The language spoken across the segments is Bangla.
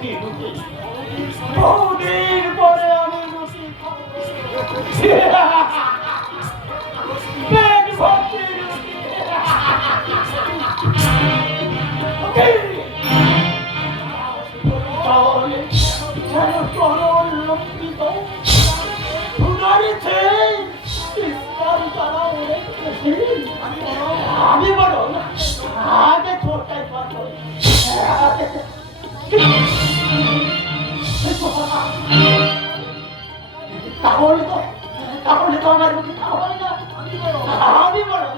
রুটি রুটি বহুদিন পরে আমি রুটি খাবো। পেট ভর্তি রুটি। তাহলে যেন তরল লম্বিত ধুনারিতে ইসলাম তারা উড়েছে। আমি বলো আগে ছোটটাই পাবো। তাহলে তো আমার রুটি খাওয়া হয় না। আমি বলো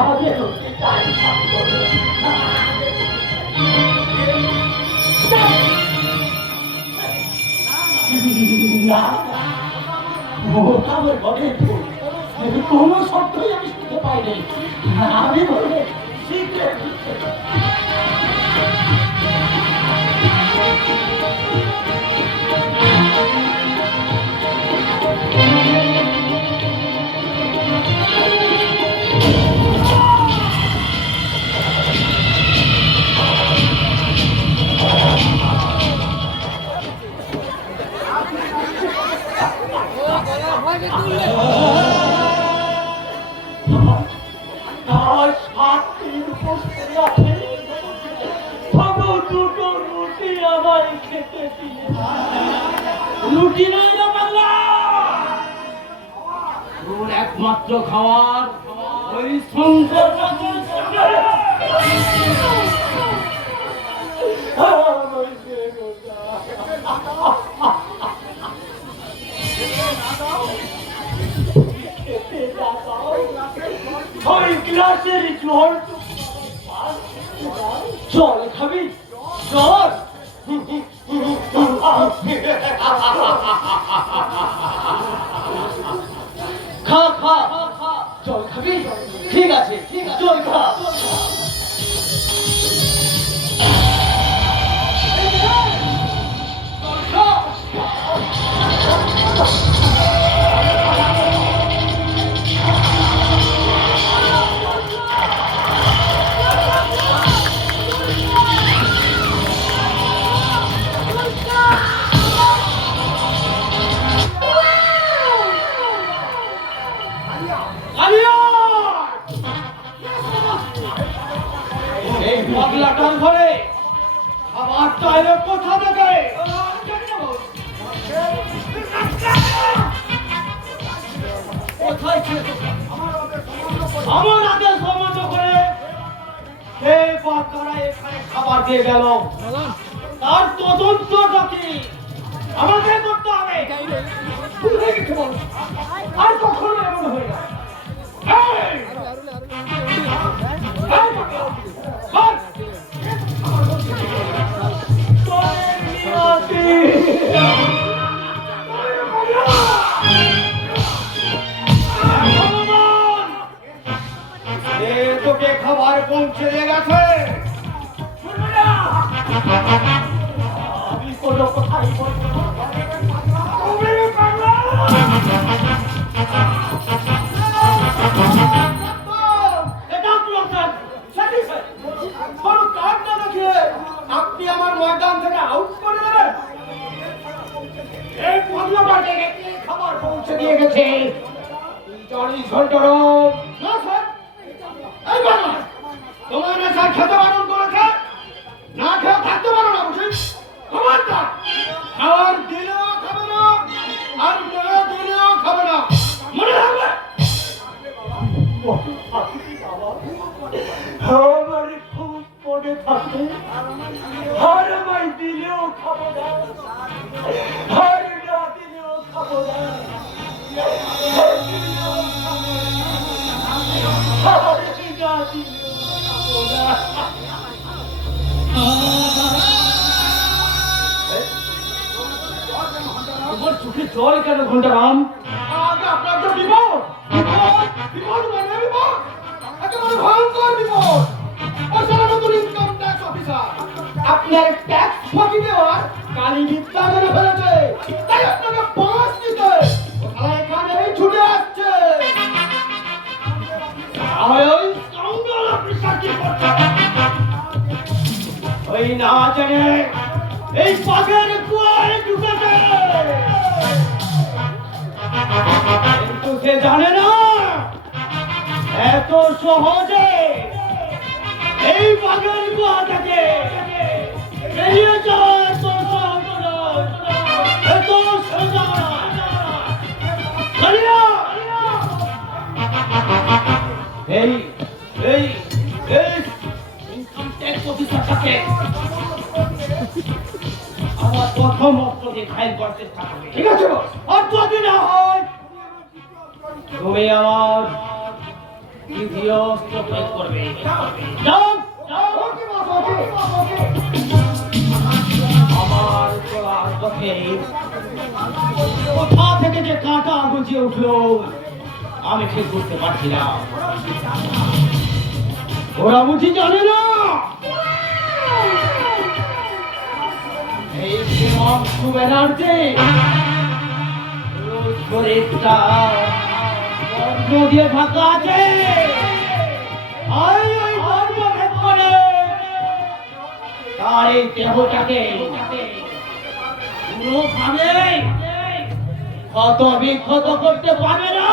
আগে রুটিটাই খাবো। না আমার ঘরের ফুল কোনো শব্দই আমি শুনতে পাইনি। আমি বলবো সিক্রেট। রুটি নয় না বাংলা, তোর একমাত্র খাওয়ার ওই সংসার। ওই গ্লাসের জল জল খাবি জল। খা খা জল খাবি? ঠিক আছে জল খা। এই পাগলাটার ঘরে খাবার চাইলে কোথা থেকে? আমার আদেশ অমান্য করে কে বা কারা এখানে খাবার দিয়ে গেল তার তদন্তটা কি আমাদের করতে হবে। আর কখনো এমন হয় না। তোকে খাবার পৌঁছে দিয়ে গেছে। আমি কোনো কথাই বলবো না। আপনি আমার ময়দান থেকে আউট করে দেবেন। এই পাগলাটাকে খাবার পৌঁছে দিয়ে গেছে। না স্যার, এই বাবা তোমার না স্যার খেতে বারণ করেছে, না খেয়ে থাকতে পারো না বুঝি। খাবারটা খাবার দিলেও খাবে না আর না দিলেও খাবে না, মনে রাখবে। আমার খুব মনে থাকে, আর আমায় দিলেও খাবো না, আর না দিলেও খাবো না। চোখে জল কেন ঘন্টারাম? আপনার তো বিপদ, বিপদ মানে বিপদ, একেবারে ভয়ঙ্কর বিপদ। নতুন ইনকাম ট্যাক্স অফিসার আপনার ট্যাক্স ফাঁকি দেওয়ার কালী বিদ্যা করে ফেলেছে, তাই আপনাকে পাঁচ দিতে এখানেই ছুটে আসছে। ওই না জেনে এই বাঘের কুয়ায় ঢুকেছে, কিন্তু সে জানে না এত সহজে এই বাঘের কুয়া থেকে বেরিয়ে যাওয়া এত সহজ নয়, এত সোজা নয়। জানিনা এই এই এই ইনকাম ট্যাক্স অফিসারটাকে আমার প্রথম অস্ত্র দিয়ে ঘায়ল করার চেষ্টা করবে। ঠিক আছে বস। আর যদি না হয় তুমি আমার দ্বিতীয় অস্ত্র প্রয়োগ করবে। যাও যাও। আমার চলার পথে কোথা থেকে যে কাঁটা গুছিয়ে উঠলো আমি ঠিক বুঝতে পারছি না। ওরা বুঝি জানে না এই হিমাংশু ব্যানার্জি শরীরটা বর্ণ দিয়ে ঢাকা আছে। ওই বর্ণ ভেদ করে তার এই দেহটাকে কোনোভাবে ক্ষত বিক্ষত করতে পারবে না।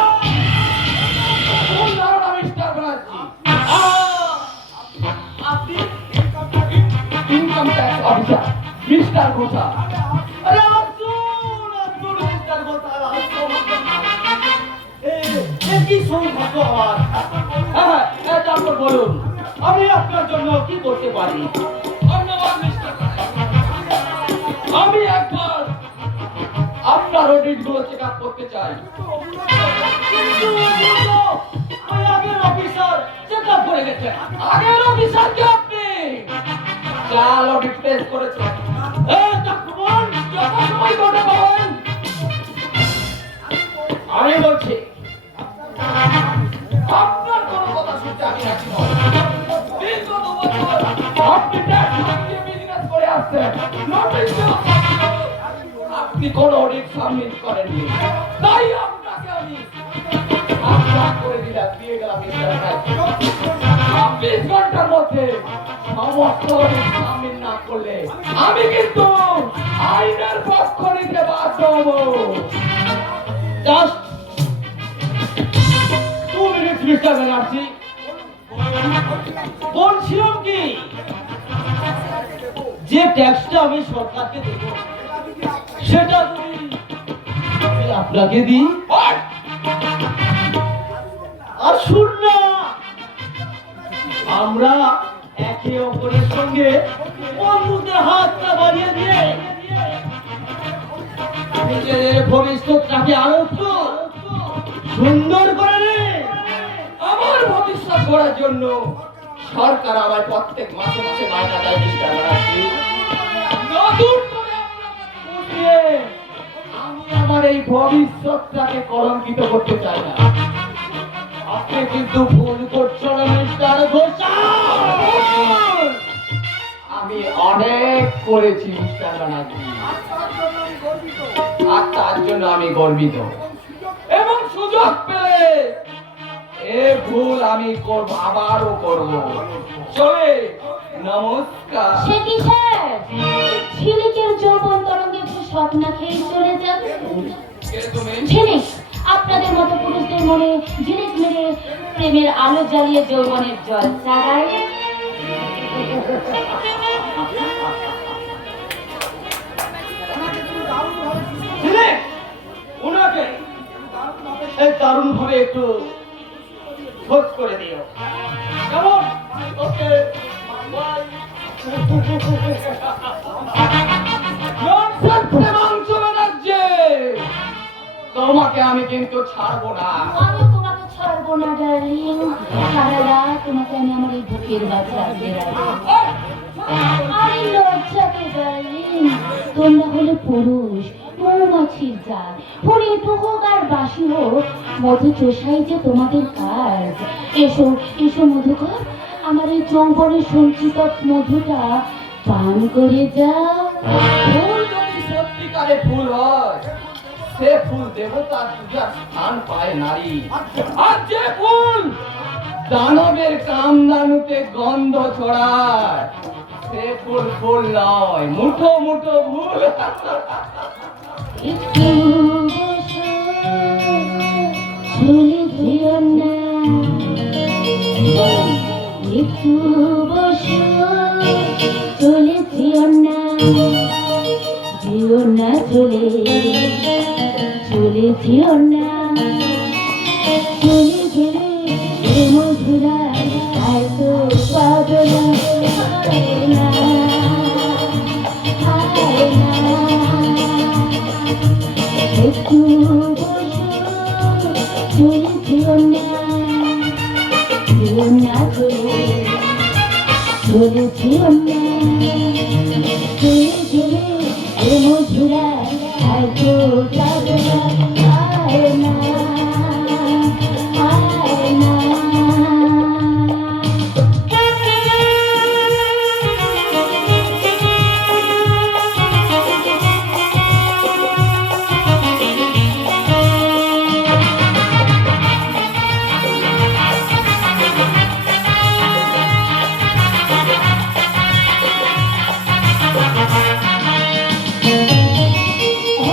আপনি ইনকাম ট্যাক্স অফিসার মিস্টার ঘোষা। আরে আসুন আসুন মিস্টার ঘোষা, আসুন। কি সৌভাগ্য আমার। হ্যাঁ তারপর বলুন আমি আপনার জন্য কি করতে পারি? ধন্যবাদ মিস্টার। আমি একবার আপনার অডিট গুলো চেক আপ করতে চাই। কিন্তু ওই আগের অফিসার চেক আপ করে গেছেন। আগের অফিসার কে আপনি? চাল অডিট পেশ করেছেন। যথাসময় ঘটে বলেন। আমি বলছি আপনার কোনো কথা শুনতে আমি রাখি না। দীর্ঘ 2 বছর আপনি ট্যাক্স দিয়ে বিজনেস করে আসছেন। নোটিশ দেওয়া সত্ত্বেও আপনি কোনো অডিট সাবমিট করেননি, তাই আপনাকে আমি আশ্বাস করে দিয়ে গেলাম মিস্টার রায়। 24 ঘন্টার মধ্যে সমস্ত অডিট সাবমিট না করলে আমি কিন্তু আইনের পক্ষ নিতে বাধ্য হব। Just 2 minute mister Banerjee. বলছিলাম কি যে ট্যাক্সটা আমি সরকারকে দেব সেটা তুমি আপনাকে দিই। আসুন না আমরা একে অপরের সঙ্গে বন্ধুদের হাতটা বাড়িয়ে দিয়ে নিজেদের ভবিষ্যৎটাকে আরো একটু সুন্দর করে নেই। আমার ভবিষ্যৎ গড়ার জন্য সরকার আমার প্রত্যেক মাসে মাসে মাইনা দেয় মিস্টার ব্যানার্জি। নতুন করে আপনাকে বুঝিয়ে আমি আমার এই ভবিষ্যৎটাকে কলঙ্কিত করতে চাই না। আপনি কিন্তু ভুল করছেন মিস্টার ঘোষা। আমি অনেক করেছি মিস্টার ব্যানার্জি, আর তার জন্য আমি গর্বিত। এবং সুযোগ পেলে এ ভুল আমি করব, আবারও করব। চলে নমস্কার। সে কি স্যার ঝিলিকের যৌবন তরঙ্গে একটু স্বপ্ন খেয়ে চলে যাবে? কে তুমি? ঝিলিক আপনাদের মতো পুরুষদের মনে ঝিলিক মেরে প্রেমের আলো জ্বালিয়ে যৌবনের জল চালায়। ওনাকে এই দারুণ ভাবে একটু খোঁজ করে দিও। কেমন? ওকে তোমাকে আমি কিন্তু ছাড়বো না। আমি তোমাকে ছাড়বো না ডার্লিং, সারা রাত তোমাকে আমি আমার এই বুকের মাঝে রাখতে রাখবো। আরে লজ্জাকে ডার্লিং, তোমরা হলে পুরুষ মৌমাছির জাল, ফলে একটু হোক আর বাসি হোক মধু চোষাই যে তোমাদের কাজ। এসো এসো মধুকর, আমার এই যৌবনের সঞ্চিত মধুটা পান করে যাও। ফুল যদি সত্যিকারে ফুল হয়, সে ফুল দেবতার পূজার স্থান পায় নারী। আর যে ফুল দানবের কামদানুতে গন্ধ ছড়ায়, সে ফুল ফুল নয়, মুঠো মুঠো ভুল। একটু বসো, চলে যেও না। একটু বসো, চলে যেও না। যেও না চলে, চলে যেও না। চলে গেলে এ মধুরা আর তো পাবো না। হায় না, হায় না। একটু বসো, চলে যেও না। যেও না চলে, চলে যেও না। চলে গেলে এ মধুরা আর তো পাবো না। হায় না, হায় না।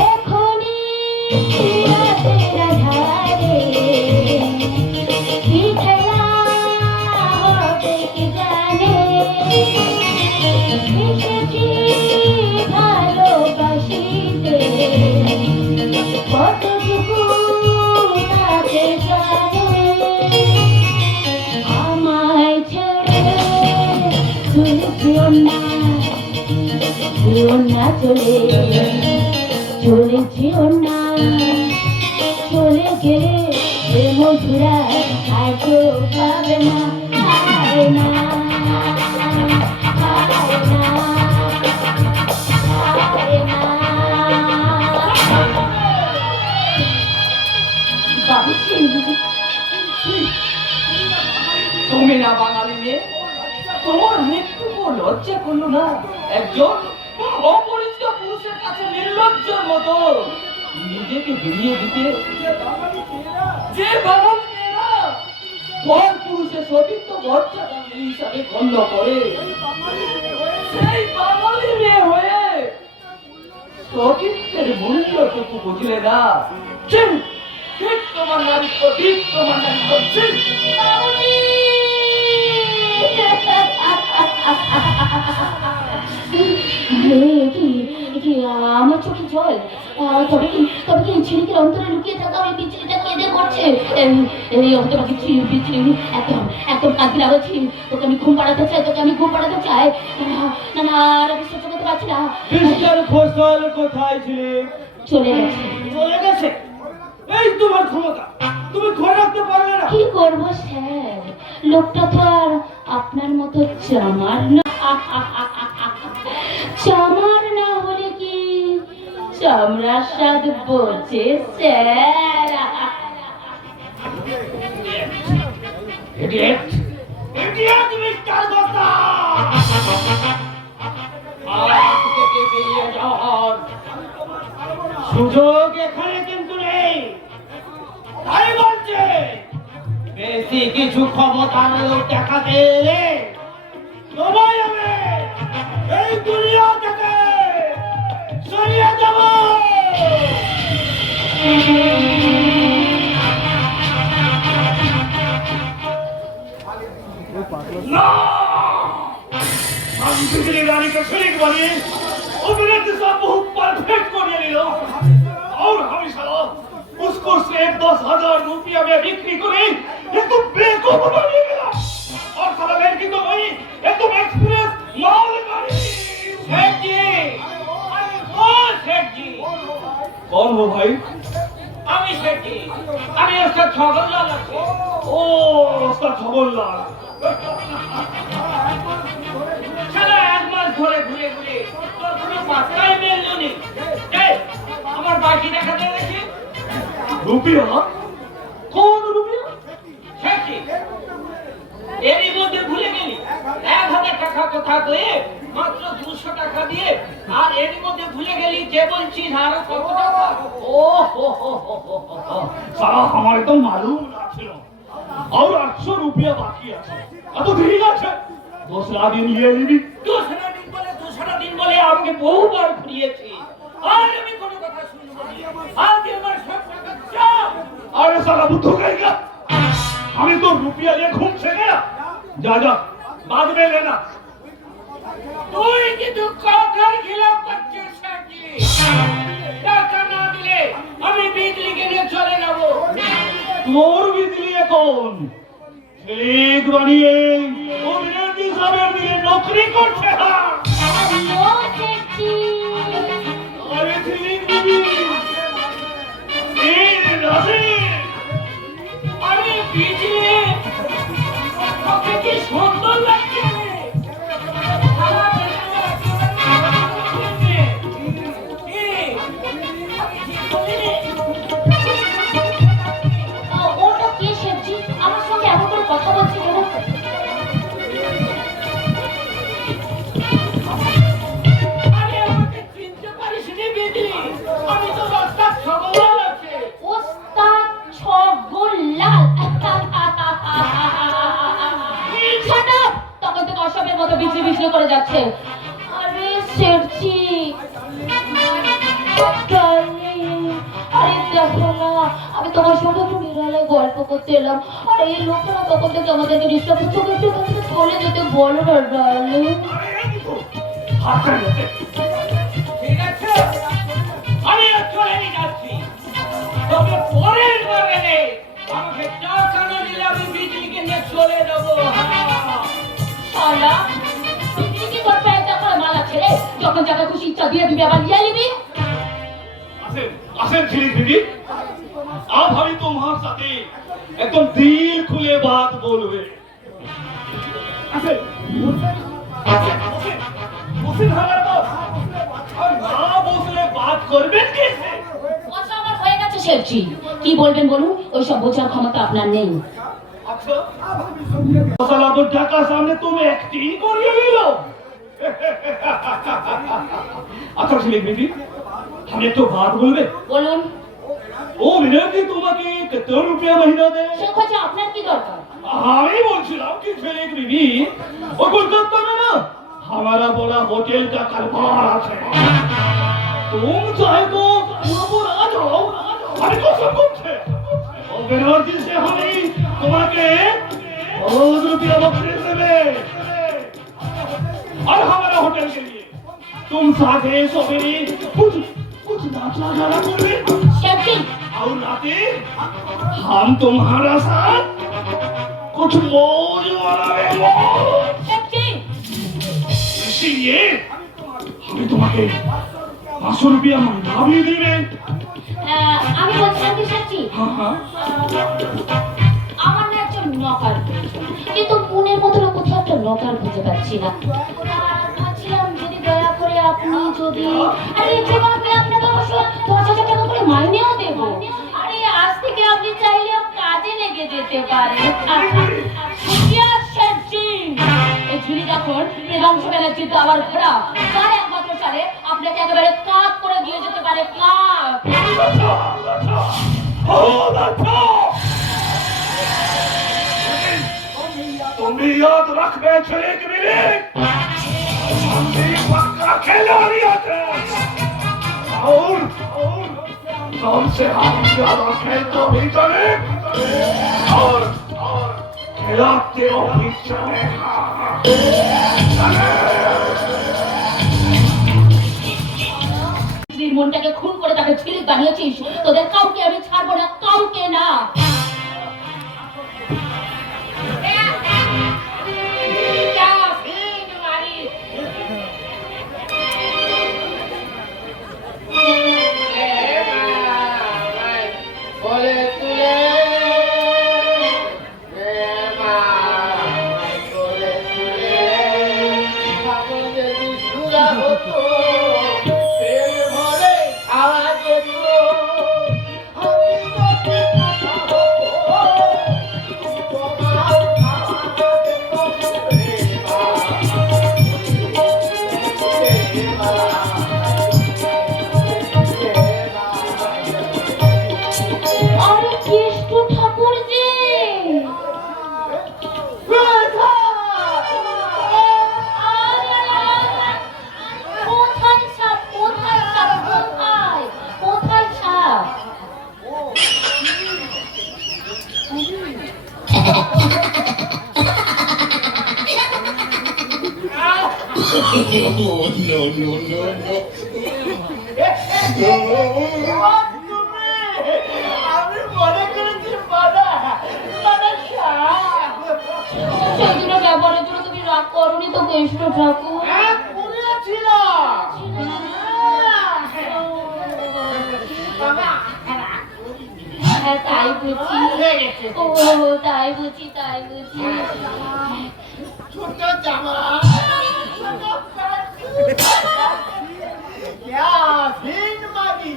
এখনই রাতের আধারে কি খেলা হবে কে জানে। এসেছি ভালোবাসিতে, কতটুকু তাকে জানে। আমায় ছেড়ে চলে যেও না। যেও না চলে, চলে যেও না। চলে গেলে এ মধুরা আর তো পাবে না। হায় না, হায় না, হায় না। বাবুজি, তুমি না বাঙালি মেয়ে, তোমার মৃত্যুকো লজ্জা করলো না? একজন অপরিচিত পুরুষের কাছে নির্লজ্জের মতো নিজেকে বিলিয়ে দিতে। যে বাঙালি মেয়েরা পর পুরুষের সতীত্ব মর্যাদা হিসাবে গণ্য করে, সেই বাঙালি মেয়ে হয়ে সতীত্বের মূল্যটুকু বুঝলে না। ঠিক ঠিক তোমার নারীত্ব, ঠিক তোমার নারীত্ব, ঠিক। আমার চোখে জল। তবে কি এই ছেলেকে অন্তরে লুকিয়ে থাকা ওই বিচলিটা কেঁদে করছে। এই হতভাগী বিচলি, একদম একদম কাঁদবি না বলছি। তোকে আমি ঘুম পাড়াতে চাই, তোকে আমি ঘুম পাড়াতে চাই। না না, আর আমি সহ্য করতে পারছি না। মিস্টার ঘোষাল কোথায় ছিলে? চলে গেছে। চলে গেছে? এই তোমার ক্ষমতা, তুমি ধরে রাখতে পারবে না। কি করবো স্যার, লোকটা তো আর আপনার মতো চামার না। চামার না হলে কি চামড়ার স্বাদ বোঝে sir? Idiot, idiot mister Ghoshal. আজ থেকে বেরিয়ে যাওয়ার সুযোগ এখানে কিন্তু নেই। তাই বলছে, বেশি কিছু ক্ষমতার লোক দেখাতে এলে তোমায় আমি এই দুনিয়া থেকে সরিয়ে দেব। না, আমি পৃথিবীর রানীকে শরীক বানিয়ে অভিনেত্রী সব बहुत परफेक्ट करिए निलो। और हम साला उसको सिर्फ 10,000 रुपया में बिक्री करे एकदम बेवकूफ बना गया। और साला मेरे की तो वही एकदम एक्सप्रेस माल गाड़ी। शेख जी, ओ शेख जी। कौन हो भाई? আমি शेख जी, আমি उसका छगनलाल আছি। ओ उसका छगनलाल। সারা এক মাস ধরে ঘুরে ঘুরে তোর কোনো পাত্তাই মেললো নি। এই আমার বাকি দেখা দে দেখি। রুপিয়া? কোন রুপিয়া? শেখি, এরই মধ্যে ভুলে গেলি 1,000 টাকা কথা কয়ে মাত্র 200 টাকা দিয়ে, আর এরই মধ্যে ভুলে গেলি যে বলছিস আরো কত টাকা। ও हो साला हमारे तो मालूम ना ছিল। और 800 रुपया बाकी আছে। अब तो ठीक আছে, दूसरा दिन ये लीबी। दूसरा আমাকে বহুবার ঘুরিয়েছে, আর আমি কোনো কথা শুনবো না। আজ আমার সব টাকা চাপ। अरे साला बुद्धू कहेगा हमें तो रुपया लिए घूम से गया जा जा बाद में लेना তুই কিন্তু কথার খিলাফ করছিস সাজি। টাকা না দিলে আমি বিজলি কিনে চলে যাব। তোর বিজলি এখন ঠিক বানিয়ে ও বিরোধী সাহেবের দিয়ে নকরি করছে হ্যালো শেঠজি। আরে ঠিক বিবি এই রাশি আরে বিজলি, তোকে কি সুন্দর লাগছে রে। সারা দেশে ওটা কে শেঠজি? আমার সঙ্গে এমন করে কথা বলছে কেন? আরে আমাকে চিনতে পারিস নি বিজলি? আমি তো রাস্তার ছগলাল আছে। ওস্তাদ ছগল্লাল। Shut up! তখন থেকে অসভ্যের মতো বিজলি বিজলি করে যাচ্ছে। আরে শেঠজি, darling, আরে দেখো না, আমি তোমার সঙ্গে একটু নিরালায় গল্প করতে এলাম। আর এই লোকেরা তখন থেকে আমাদেরকে ডিস্টার্ব করছে। ওকে একটু এখান থেকে চলে যেতে বলো না ডার্লিং। হাত চালিয়ে ঠিক আছে, আমি আর চলে যাচ্ছি। তবে পরের বারে আমাকে টাকা না দিলে আমি বিজলিকে নিয়ে চলে যাবো। শালা, তুই কি করতে এটা করে মালা ছেড়ে যখন যাকে খুশি ইচ্ছা দিয়ে দিবি আবার নিয়ে নিবি। আসেন আসেন ছিলি দিদি আজ আমি তোমার সাথে একদম দিল খুলে বাত বলবে আসেন বসেন আমার বস আর না বসলে বাত করবেন কেসে কথা আমার হয়ে গেছে শেঠজি, কি বলবেন বলুন, ওইসব বোঝার ক্ষমতা আপনার নেই। अच्छा साला तो ढाका सामने तुम एक्टिंग करिए लो अच्छा ছিলি দিদি हम एक तो बात बोलबे বলুন। ও বিনয়জি তোমাকে কত রুপিয়া মহিনা দেয় সে কথা আপনার কি দরকার? আমি বলছিলাম कि ছেলে বিবি ও কলকাতা में ना हमारा बड़ा होटल का कारोबार আছে तुम चाहे तो ऊपर आ जाओ अरे तो सब कुछ है और बेनारसी से हमें तुम्हारे बहुत रुपया बख्शिश देवे और हमारा होटल के लिए तुम साथे सवेरे कुछ कुछ नाचा गाना करबे শেঠজি, और राते हम तुम्हारा साथ कुछ मौज मनावे मौज শেঠজি, इसीलिए हमें तुम्हारे 500 रुपया महीना भी देवे আমি বলছিলাম কি শেঠজি, हाँ हाँ আমার না একজন নকার প্রয়োজন, কিন্তু মনের মতো না কোথাও একটা নকার খুঁজে পাচ্ছি না। ভাবছিলাম যদি দয়া করে আপনি যদি, আরে যেভাবে আপনাকে অবশ্য 10,000 টাকা করে মাইনেও দেবো। আরে আজ থেকে আপনি চাইলে কাজে লেগে যেতে পারেন। Yes, শেঠজি। এই ঝুলি যখন প্রিয়াংশু ব্যানার্জির দাবার ঘোড়া, তার একমাত্র সারে আপনাকে একেবারে কাজ করে দিয়ে যেতে পারে, কাজ। तुम भी याद रख बे चले के मिले हम भी पक्का खिलाड़ी थे और हमसे हम ज्यादा खेल तो भी चले और खिलाते हो भी चले স্ত্রীর মনটাকে খুন করে তাকে ছিলিক বানিয়েছিস, তোদের কাউকে আমি ছাড়বো না, কাউকে না। আমি মনে করেছি মানা মানা সেদিনের ব্যবহারের জন্য তুমি রাগ করনি তো কেষ্ট ঠাকুর? করেছিল হ্যাঁ তাই বুঝি। ও তাই বুঝি তাই বুঝি। ছোট জামা ভিন মাগি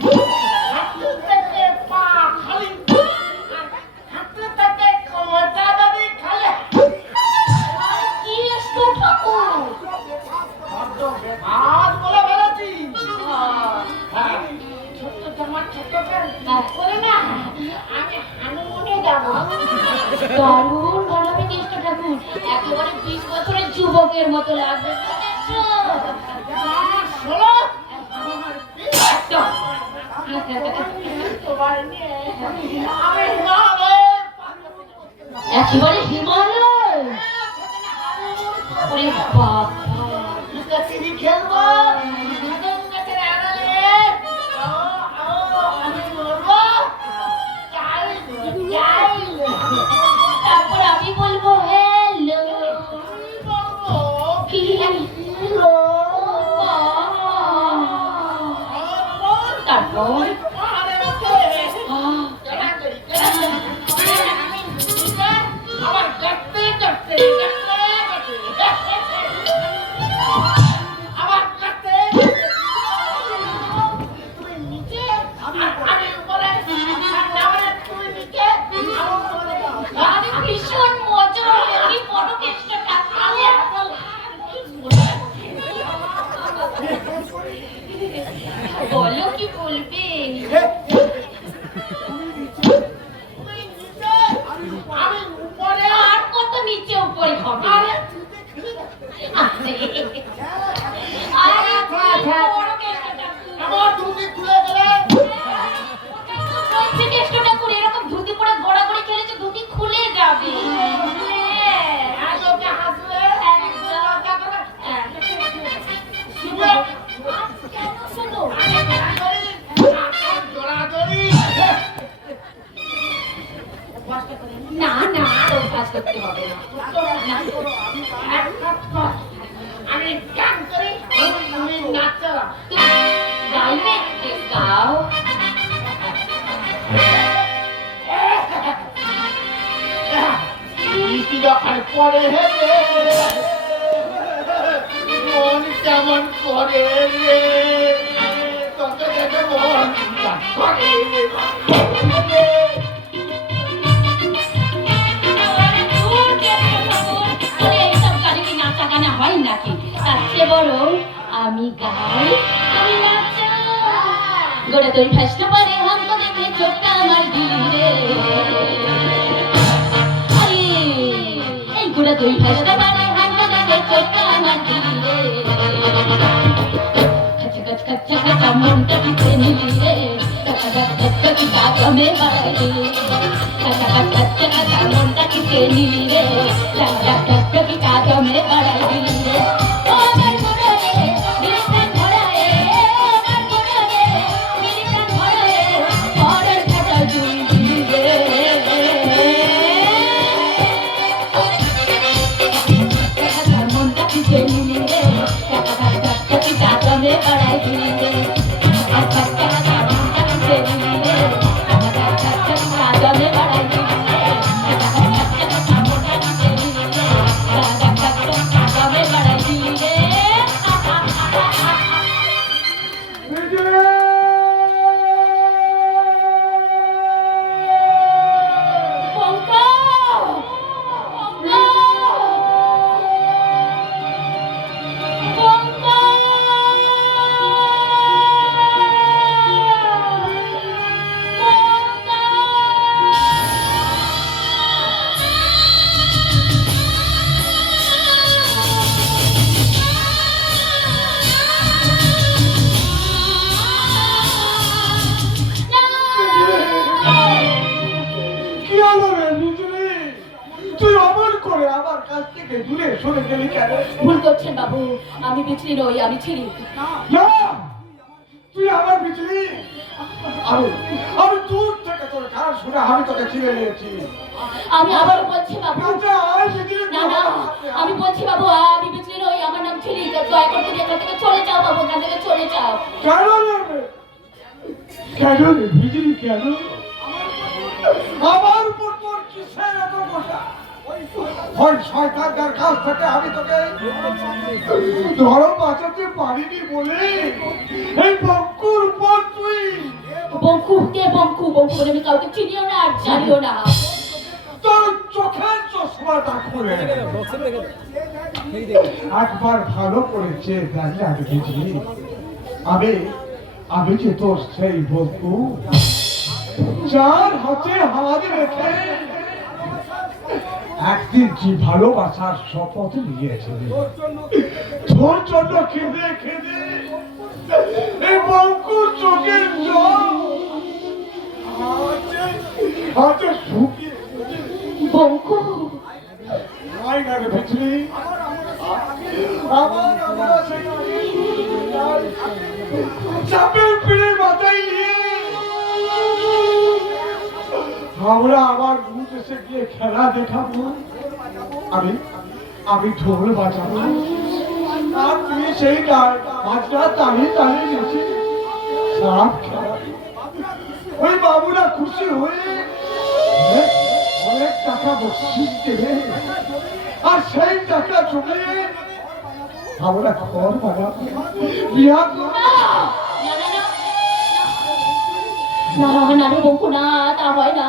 হাঁটতে থেকে পা খালি হাঁটতে থেকে কোমরটা যদি খালে কেষ্ট ঠাকুর আজ বলে বেড়াচ্ছি ছোট্ট জামা ছোট্ট প্যান্ট করে না আমি হানুমনে যাবো। দারুণ বানাবে কেষ্ট ঠাকুর, একেবারে 20 বছরের যুবকের মতো লাগবে। শোনো আমি একেবারে হিমালয়। ওরে বাবা, লুকাচুরি খেলবো আমি বলবো তারপর আমি বলবো হ্যালো। কি তারপর আমার কাটতে কাটতে আমার কাটতে তুমি নিচে আমি উপরে তুমি নিচে আমি ভীষণ মজা হবে। আমি বড় কেষ্ট ঠাকুর। বলো কি বলবে? আমি উপরে আর কত নিচে উপরে হবে? আরে বড় কেষ্ট ঠাকুর। আমার তুমি খুলে গেলে বলছে কেষ্ট ঠাকুর এরকম ধুতি পরে ঘোরাঘুরি খেলেছে, ধুতি খুলে যাবে। আজ ওকে হাসলে কেন শুধু জোড়াজোড়ি না না আর অভ্যাস করতে হবে না। আমি গান করি তুমি নাচ চালা তুমি গাইবে? গাও। বৃষ্টি যখন পরে হেরে মন কেমন করে রে তোকে দেখে মন করে আরে দূর কেষ্ট ঠাকুর, আরে এইসব গানে কি নাচা গানা হয় নাকি? তার চেয়ে বরং আমি গাই তুমি নাচো। গোড়া তোর ফাঁসতে পারে হাম তো দেখে চোখটা আমার দিলে। আরে এই গোড়া তুই ফাঁসতে পারে হাম তো দেখে চোখটা আমার দিলে। কাচ্চা কাচ্চা কাচ্চা কাচ্চা মনটা দিতে নিলি রে, কাচ্চা কাচ্চা কাচ্চা কি কাগমে বাড়াইলি। কাচ্চা কাচ্চা কাচ্চা কাচ্চা মনটা দিতে নিলি রে, কাচ্চা কাচ্চা কি কাগমে বাড়াইলি রে। ও আমার গোড়া রে, দিলটা ভরা রে, ও আমার গোড়া রে, দিলটা ভরা রে, পরের খাতা দুই দিলি রে। কাচ্চা মনটা দিতে নিলি রে, কাচ্চা কাচ্চা কাচ্চা কি কাগমে বাড়াইলি রে। কাচ্চা কাচ্চা মনটা দিতে নিলি রে, কাচ্চা কাচ্চা কি কাগমে বাড়াইলি রে। কাচ্চা কাচ্চা কাচ্চা মনটা দিতে নিলি রে, কাচ্চা কাচ্চা আমি বিচলি নই, আমি ছিলি। না, তুই আমার বিজলি। আমি আমি দূর থেকে তোর গান শুনে আমি তোকে চিনে নিয়েছি। আমি আবারও বলছি বাবু, কাছে আয় বিজলি। না না, আমি বলছি বাবু আমি বিচলি নই, আমার নাম ছিলি। দয়া করে তুমি এখান থেকে চলে যাও বাবু, এখান থেকে চলে যাও। কেন রে? কেন রে বিজলি, কেন? আমার উপর তোর কিসের এত বসা? ওই শয়তানটার কাছ থেকে আমি তোকে ধরো বাঁচাতে পারিনি বলে এই বঙ্কুর উপর তুই। বঙ্কু কে বঙ্কু? বঙ্কু বলে আমি কাউকে চিনিও না আর জানিও না। তোর চোখের চশমাটা খুলে একবার ভালো করেছে দেখলে আমি বুঝলি। আমি আমি যে তোর সেই বঙ্কু, যার হাতে হাত রেখে একদিন কি ভালোবাসার শপথ নিয়েছিল। তোর জন্য খেদে খেদে এই বঙ্কুর চোখের জল হাতে শুকিয়ে বঙ্কু নাই না রে বিজলি। আমার আমরা সেই চাপের পিড়ে মাথায় নিয়ে আমরা আবার দু দেশে গিয়ে খেলা দেখাবো। আমি আমি ঢোল বাজাবো আর তুই সেই মাঝরা তালি তালি নেছি সাপ খেলা। ওই বাবুরা খুশি হয়ে অনেক টাকা বসিস দেবে আর সেই টাকা জমিয়ে আমরা ঘর বানাবো, বিয়া করবো। না না রে বঙ্কু, না তা হয় না।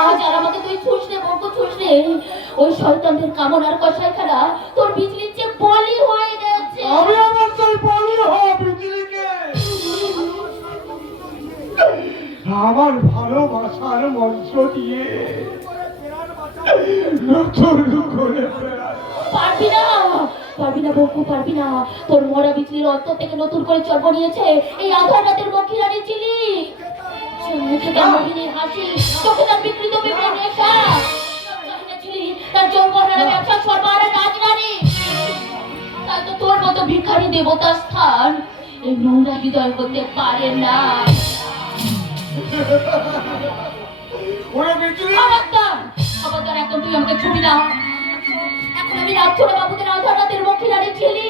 আজ আর আমাকে তুই ছুঁস নে বঙ্কু, ছুঁস নে। ওই শয়তানদের কামনার কষাইখানা তোর বিজলির চেয়ে বলি হয়ে গেছে। আমি আমার সেই বলি হব বিজলিকে। আমার ভালোবাসার মঞ্চ দিয়ে নতুন করে পারবি না, পারবি না বঙ্কু, পারবি না। তোর মরা বিজলির অন্তর থেকে নতুন করে জন্ম নিয়েছে এই আধার রাতের মক্ষী রানী চিলি। মুখে তার মোহিনীর হাসি, চোখে তার বিকৃত বিপ্লব নেশা। ছিলি তার যৌবনের ব্যবসা সর্বারে রাজরানী। তাই তো তোর মতো ভিখারি দেবতার স্থান এই নোংরা হৃদয় হতে পারে না। ওরে বিজলি, খবরদার, খবরদার, একদম তুই আমাকে ছবি না। এখন আমি রাজছোড়া বাবুদের আধার রাতের মক্ষী রানী ছিলি।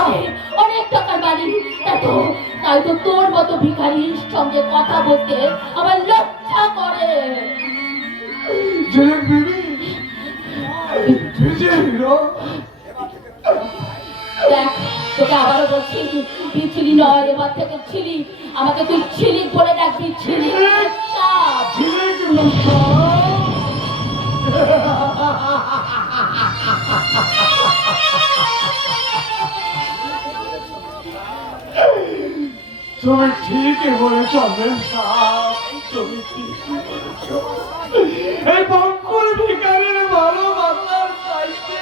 আমি অনেক টাকার মালিক। তাই তো তোর মতো ভিখারির সঙ্গে কথা বলতে আমার লজ্জা করে। ঝিলিক বিবি, বিজলি রে। দেখ, তোকে আবারও বলছি, তুই ছিলি নয়, এবার থেকে ছিলি। আমাকে তুই ছিলিক বলে ডাকবি, ছিলিক সাপ। ঝিলিক রূপা। তুমি ঠিকই বলেছ মেমসাহেব, তুমি ঠিকই বলেছ। এই বঙ্কুর ভিখারির ভালোবাসার চাইতে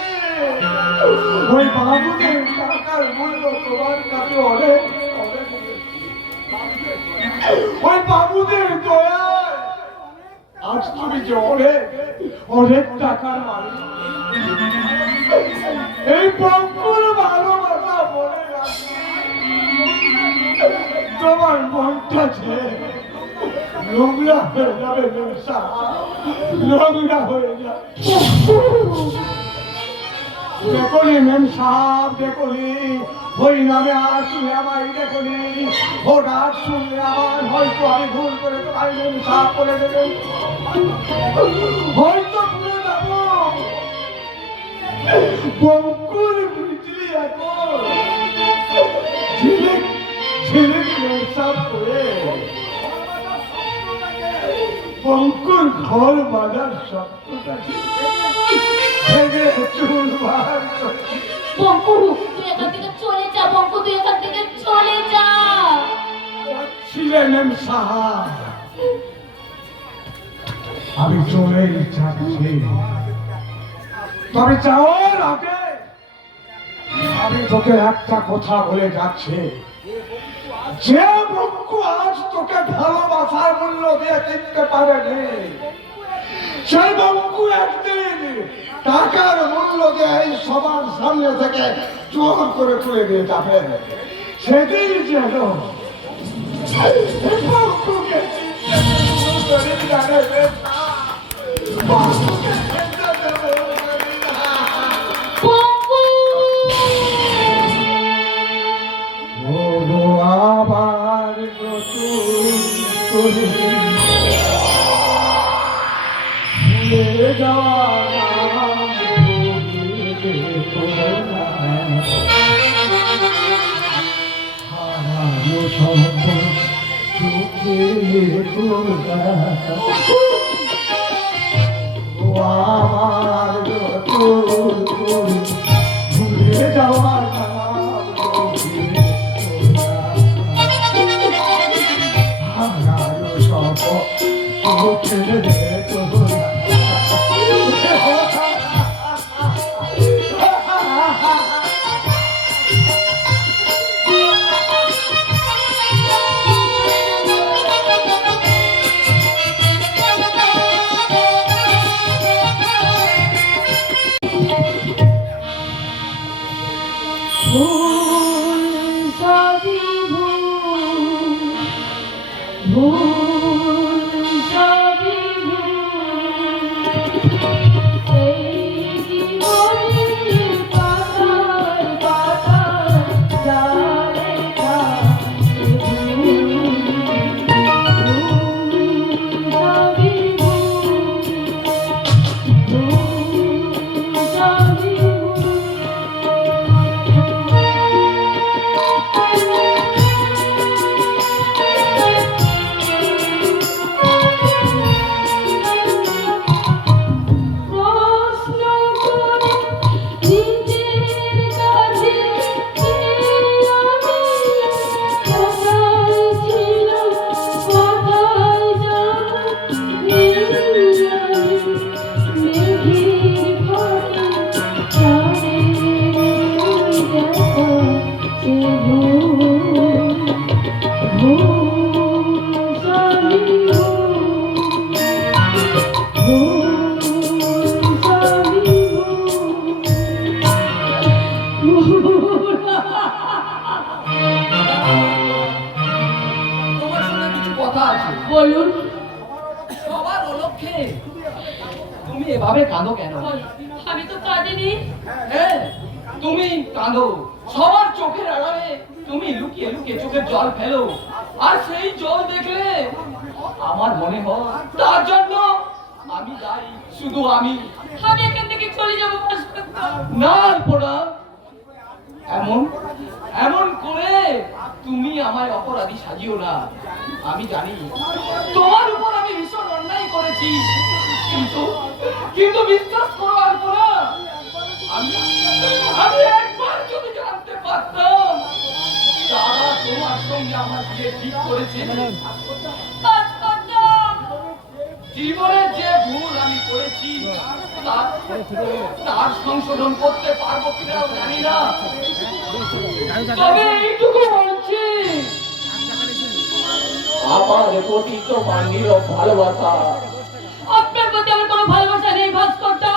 ওই বাবুদের টাকার মূল্য তোমার কাছে অনেক অনেক বেশি। ওই বাবুদের দয়ায় আজ তুমি যে অনেক অনেক টাকার মালিক। এই বঙ্কুর ভালোবাসা মনে রাখবে। তোমার মনটা যে নোংরা হয়ে যাবে মেমসাহেব, নোংরা হয়ে যাবে। দেখনি মেমসাহেব, দেখনি ওই নামে আর তুমি আমায় দেখনি। হঠাৎ শুনলে আমার হয়তো আমি ভুল করে তোমায় মেমসাহেব করে দেবেন, হয়তো ভুলে যাবো। বঙ্কুর বিজলি এখন ঝিলিক ঝিলিক মেমসাহেব করে বঙ্কুর ঘর বাজার শব্দটাকে ভেঙে চুরমার করে। বঙ্কু, তুই এখান থেকে চলে যা। বঙ্কু, তুই এখান থেকে চলে যা। ছিলেন মেমসাহেব, আমি চলেই যাচ্ছি। তবে যাওয়ার আগে আমি তোকে একটা কথা বলে যাচ্ছি। যে বঙ্কু আজ তোকে ভালোবাসার মূল্য দিয়ে কিনতে পারেনি, সেই বঙ্কু একদিন টাকার মূল্য দিয়ে এই সবার সামনে থেকে জোর করে তুলে নিয়ে যাবেন। সেদিন যেন বন্ধুকে জানাবেন না। বন্ধুকে খেতে দেবেন না। ওগো আমার নতুন করে ভুলে যাওয়া নাম ভুলে যেও না। হারানো সম্পদ চোখে লেখো না। ও আমার নতুন করে ভুলে যাওয়া নাম ভুলে হারানো সম্পদ চোখে লেখো না। ভুল সবই ভুল সবই এই জীবনের পাতায় পাতায় যা লেখা সবই সবই তোমার সঙ্গে কিছু কথা আছে। বলুন। সবার অলক্ষ্যে তুমি এভাবে কাঁদো কেন? আমি তো কাঁদিনি। হ্যাঁ, তুমি কাঁদো, সবার চোখের আড়ালে তুমি লুকিয়ে লুকিয়ে চোখের জল ফেলো, আর সেই জল দেখলে আমার মনে হয় তার জন্য আমি দায়ী, শুধু আমি। আমি এখান থেকে চলে যাবো। না পোড়া, এমন এমন করে তুমি আমায় অপরাধী সাজিও না। আমি জানি তোমার উপর আমি ভীষণ অন্যায় করেছি, কিন্তু কিন্তু বিশ্বাস করো আলপনা, আমি আমি একবার যদি জানতে পারতাম তারা তোমার সঙ্গে আমার বিয়ে ঠিক করেছে, জীবনে যে ভুল আমি করেছি তার সংশোধন করতে পারবো কিনা জানি না, তবে এইটুকু বলছি, আমার প্রতি তোমার নীরব ভালোবাসা। আপনার প্রতি আমার কোনো ভালোবাসা নেই ভাস্করটা।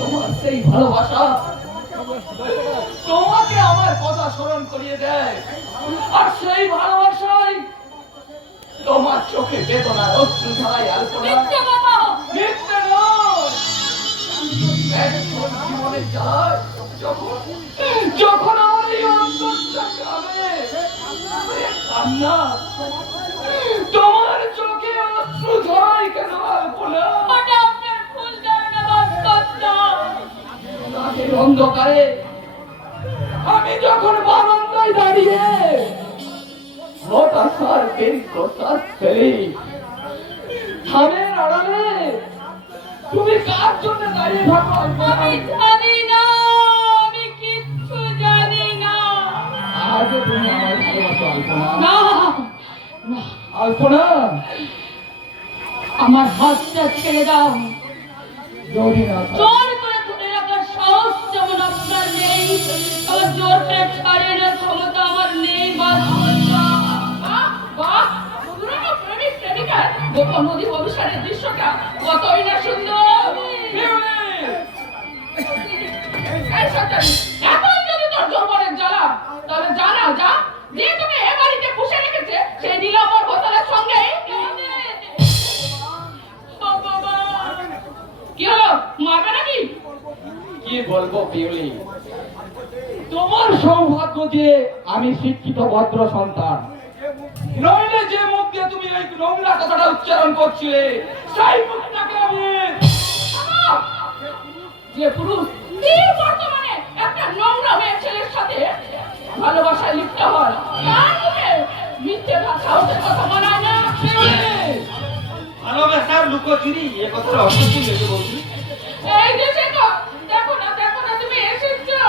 তোমার সেই ভালোবাসা তোমাকে আমার কথা স্মরণ করিয়ে দেয়, আর সেই ভালোবাসাই তোমার চোখে বেদনার অশ্রু ধারায় আলপনা। মিথ্যে কথা। মিথ্যে নয়, একজন জীবনে যায় যখন যখন আমার এই অন্তরটা কাঁদে, কান্না তোমার চোখে অশ্রু ঝরায় কেন আলপনা? ওটা আপনার ভুল ধারণা ভাস্করটা। রাতের অন্ধকারে আমি যখন বারান্দায় দাঁড়িয়ে হতাশার দীর্ঘশ্বাস ফেলি, থামের আড়ালে তুমি কার জন্য দাঁড়িয়ে থাকো আলপনা? আমি জানি না, আমি কিচ্ছু জানি না। আজ তুমি আমার ভালোবাসো আলপনা? না না, আলপনা, আমার হাতটা ছেড়ে দাও। যদি না থাকো, জোর করে ধরে রাখার সাহস যেমন আপনার নেই, আবার জোর করে ছাড়িয়ে নেওয়ার ক্ষমতা আমার নেই ভাস্করটা। বাহ, পুরনো প্রেমিক প্রেমিকার গোপন নদী অভিসারের দৃশ্যটা কতই না এই সত্যি এখন যদি তোর যৌবনের জ্বালা তাহলে জানা যা যে তোকে এ বাড়িতে পুষে রেখেছে সেই নীলাম্বর বোতলের সঙ্গে কি হলো মারবে নাকি? কি বলবো পিউলি, তোমার সৌভাগ্য যে আমি শিক্ষিত ভদ্র সন্তান, নইলে যে মুখ দিয়ে তুমি এই নোংরা কথাটা উচ্চারণ করছিলে সেই মুখটাকে আমি যে পুরুষ এই বর্তমানে একটা নোংরা মেয়ে ছেলের সাথে ভালোবাসায় লিপ্ত হয় তার মুখে মিথ্যে ভাষা ওদের কথা মানায় না। ভালোবাসার লুকোচুরি এ কথার অর্থ কি লেগে বলছি? এই যে দেখো না তুমি এসেছো,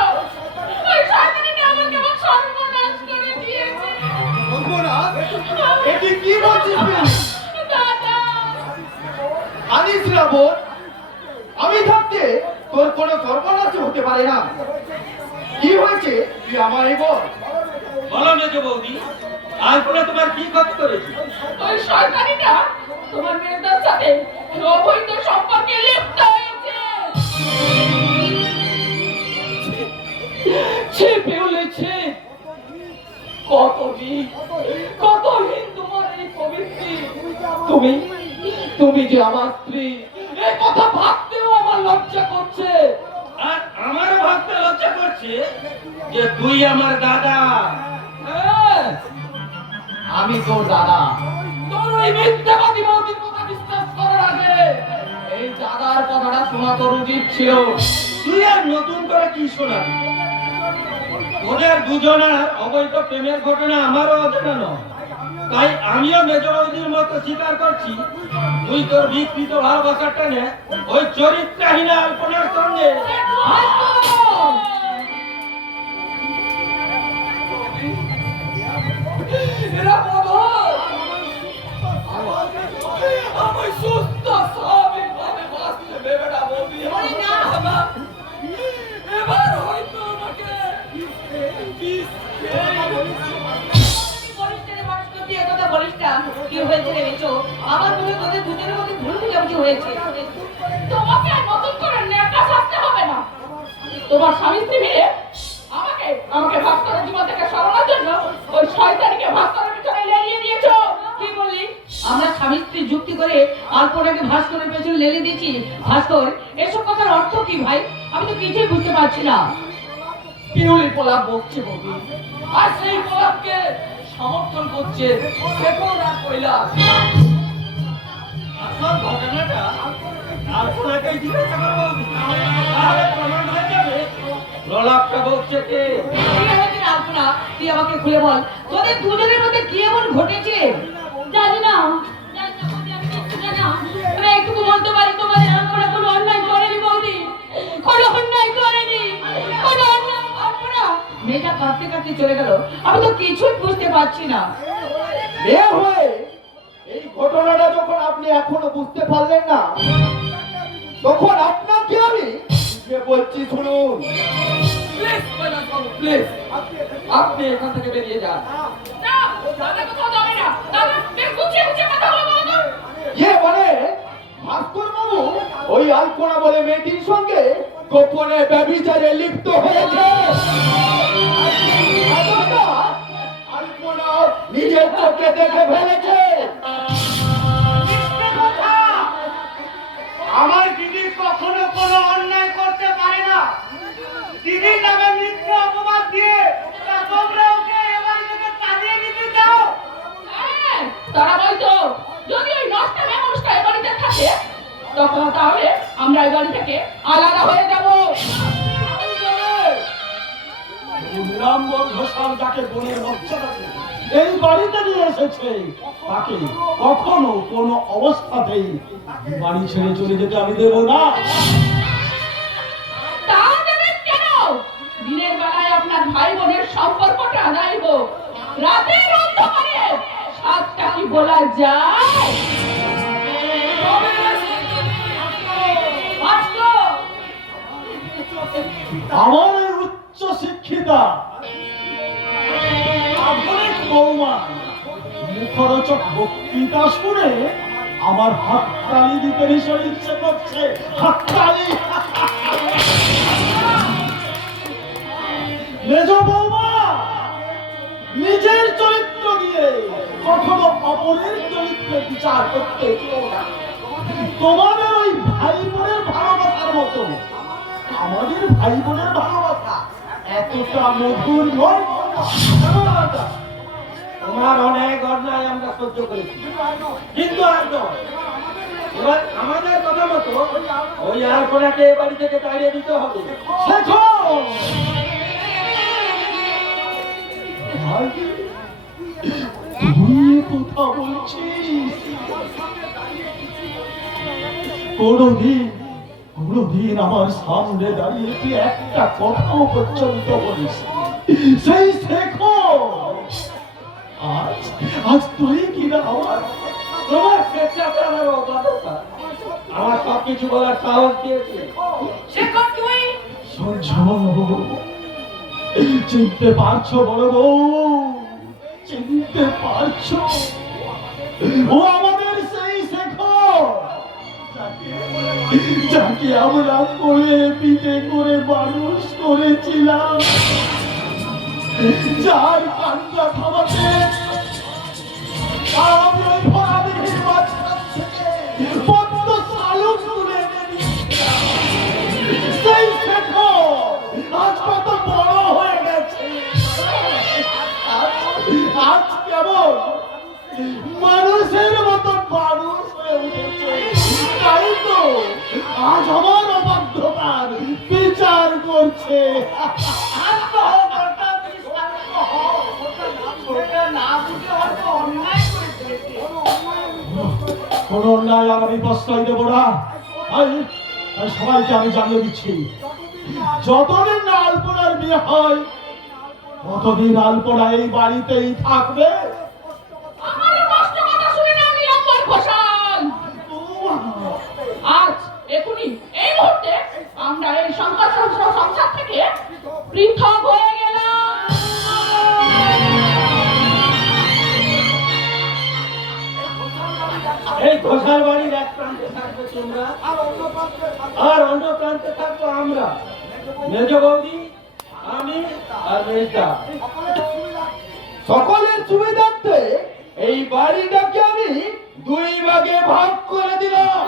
ওই শয়তানিটা আমার কেমন সর্বনাশ করে দিয়েছে। বলবো না এটি কি বলছিস? দাদা আনিস না বোন, আমি থাকতে তোর কোনো সর্বনাশ হতে পারে না। কি হয়েছে তুই আমায় বল। বলো মেজো বৌদি, তারপরে তোমার কি ক্ষতি করেছি? ওই শয়তানিটা তোমার মেয়েদের সাথে অবৈধ সম্পর্কে লিপ্ত হয়েছে। ছি পিউলি ছি, কত হিন্দু তোমার এই পবিত্রী, তুমি যে আমার স্ত্রী এই কথা ভাবতেও আমার লজ্জা করছে। আর আমারও ভাবতে লজ্জা করছে যে তুই আমার দাদা। হ্যাঁ, আমি তোর দাদা। তোর ওই মিথ্যাবাদী বৌদির কথা বিশ্বাস করার আগে এই দাদার কথাটা শোনা তোর উচিত ছিল। তুই আর নতুন করে কি শোনাবি? ওদের দুজনের অবৈধ প্রেমের ঘটনা আমারও অজানা নয়, তাই আমিও মেজো বৌদির মতো স্বীকার করছি তুই তোর বিকৃত ভালোবাসার টানে ওই চরিত্রহীনা আলপনার সঙ্গে এরা বদল আমি সুস্থ স্বাভাবিকভাবে বাঁচতে দেবে না বৌদি। এবার হয়তো আমাকে কি হয়েছে রে মেচো? আমার মনে হয় তোদের দুজনের মধ্যে ভুল বুঝাবুঝি হয়েছে। তোমাকে আর নতুন করে নেতা সাজতে হবে না। তোমার স্বামী স্ত্রী মিলে আমাকে ভাস্করের জীবন থেকে সরানোর জন্য ওই শয়তানিকে ভাস্করের পিছনে লেলিয়ে দিয়েছো। কি বললি? আমরা স্বামী স্ত্রী যুক্তি করে আলপনাকে ভাস্করের পেছনে লেলে দিয়েছি। ভাস্কর, এসব কথার অর্থ কি ভাই? আমি তো কিছুই বুঝতে পারছি না। পিউলি পোলাপ বকছে বৌদি, আর সেই পোলাপকে সমর্থন করছে শেখর আর কৈলাস। আসল ঘটনাটা আলপনাকেই জিজ্ঞাসা করো বৌদি, তাহলে প্রমাণ হয়ে যাবে প্রলাপটা বলছে কে। কি হয়েছে রে আলপনা? তুই আমাকে খুলে বল, তোদের দুজনের মধ্যে কি এমন ঘটেছে? জানি না বৌদি, আমি কিচ্ছু জানি না। আমি একটুকু বলতে পারি তোমাদের আলপনা কোনো অন্যায় করেনি বৌদি, কোনো অন্যায় করেনি, কোনো অন্যায়। আলপনা, মেয়েটা কাঁদতে কাঁদতে চলে গেল, আমি তো কিছুই বুঝতে পারছি না। বিয়ে হয়ে এই ঘটনাটা যখন আপনি এখনো বুঝতে পারলেন না, তখন আপনাকে আমি যে বলছি শুনুন। প্লিজ কৈলাস বাবু, প্লিজ আপনি এখান থেকে বেরিয়ে যান। না, দাদা কোথাও যাবে না। দাদা বেশ গুছিয়ে কথা বলো তো। মানে ভাস্কর বাবু ওই আলপনা বলে মেয়েটির সঙ্গে গোপনে ব্যভিচারে লিপ্ত হয়েছে। এতটা আলপনা নিজের চোখে দেখে ফেলেছে। আমার দিদি কখনো কোনো অন্যায় করতে পারে না। দিদির নামে মিথ্যা অপবাদ দিয়ে তা তোমরা ওকে এ বাড়ি থেকে তাড়িয়ে দিতে চাও। হ্যাঁ, তারা বলতো যদি ওই নষ্ট মানুষটা এই বাড়িতে থাকে তখন তাহলে আমরা এই বাড়ি থেকে আলাদা হয়ে যাব। নীলাম্বর ঘোষাল যাকে বোনের মর্যাদা দিয়ে এই বাড়িতে নিয়ে এসেছে, তাকে কখনো কোনো অবস্থাতেই বাড়ি ছেড়ে চলে যেতে আমি দেব না। তা দেবেন কেন? দিনের বেলায় আপনার ভাই বোনের সম্পর্কটা নাই হোক, রাতের অন্ধকারে সাতটা কি বলা যায়? আমার এই উচ্চ শিক্ষিতা আধুনিক বৌমা মুখরোচক বক্তৃতা শুনে আমার হাততালি দিতে ভীষণ ইচ্ছে করছে। হাততালি। মেজ বৌমা নিজের চরিত্র দিয়ে কখনো অপরের চরিত্রের বিচার করতে চেও না। তোমাদের ওই ভাই বোনের ভালোবাসার মতো আমাদের ভাই বোনের ভালোবাসা এতটা মধুর নয়। তোমার অনেক অন্যায় আমরা সহ্য করেছি, কিন্তু আর নয়। এবার আমাদের কথা মতো ওই আলপনাকে এ বাড়ি থেকে তাড়িয়ে দিতে হবে। শেখো ভাই, তুই কথা বলছিস? কোনদিন আমার সামনে দাঁড়িয়ে তুই একটা কথাও পর্যন্ত বলিস? সেই শেখো আজ তুই কিনা তোমার স্বেচ্ছাচার অবাধ্যতা আমার সবকিছু বলার সাহস দিয়েছে। শেখর তুই চিনতে পারছো বড় বউ? চিনতে পারছো? ও আমাদের সেই শেখো যাকে আমরা কোলে পিঠে করে মানুষ করেছিলাম, যার কান্না থামাতে আমি ওই ভরাদিঘির মাঝখান থেকে পদ্ম শালুক তুলে এনে দিয়েছিলাম। সেই শেখো আজ কত বড় হয়ে গেছে, আজ কেমন মানুষের মতো মানুষ হয়ে উঠেছে। তাই তো আজ আমার অবাধ্যতার বিচার করছে। কোন অন্যায় আমি প্রশ্রয় দেবো না। তাই সবাইকে আমি জানিয়ে দিচ্ছি, যতদিন না আলপনার বিয়ে হয় ততদিন আলপনা এই বাড়িতেই থাকবে। আমার কষ্ট কথা শুনে না নীলাম্বর ঘোষাল, আজ এখনই এই মুহূর্তে আমরা এই সংসার থেকে পৃথক হয়ে গেলাম। এই ঘোষাল বাড়ির এক প্রান্তে থাকবে তোমরা, আর অন্য প্রান্তে থাকবো আমরা, মেজ বৌদি, আমি আর মেজদা। সকলের সুবিধার্থে এই বাড়িটাকে আমি দুই ভাগে ভাগ করে দিলাম।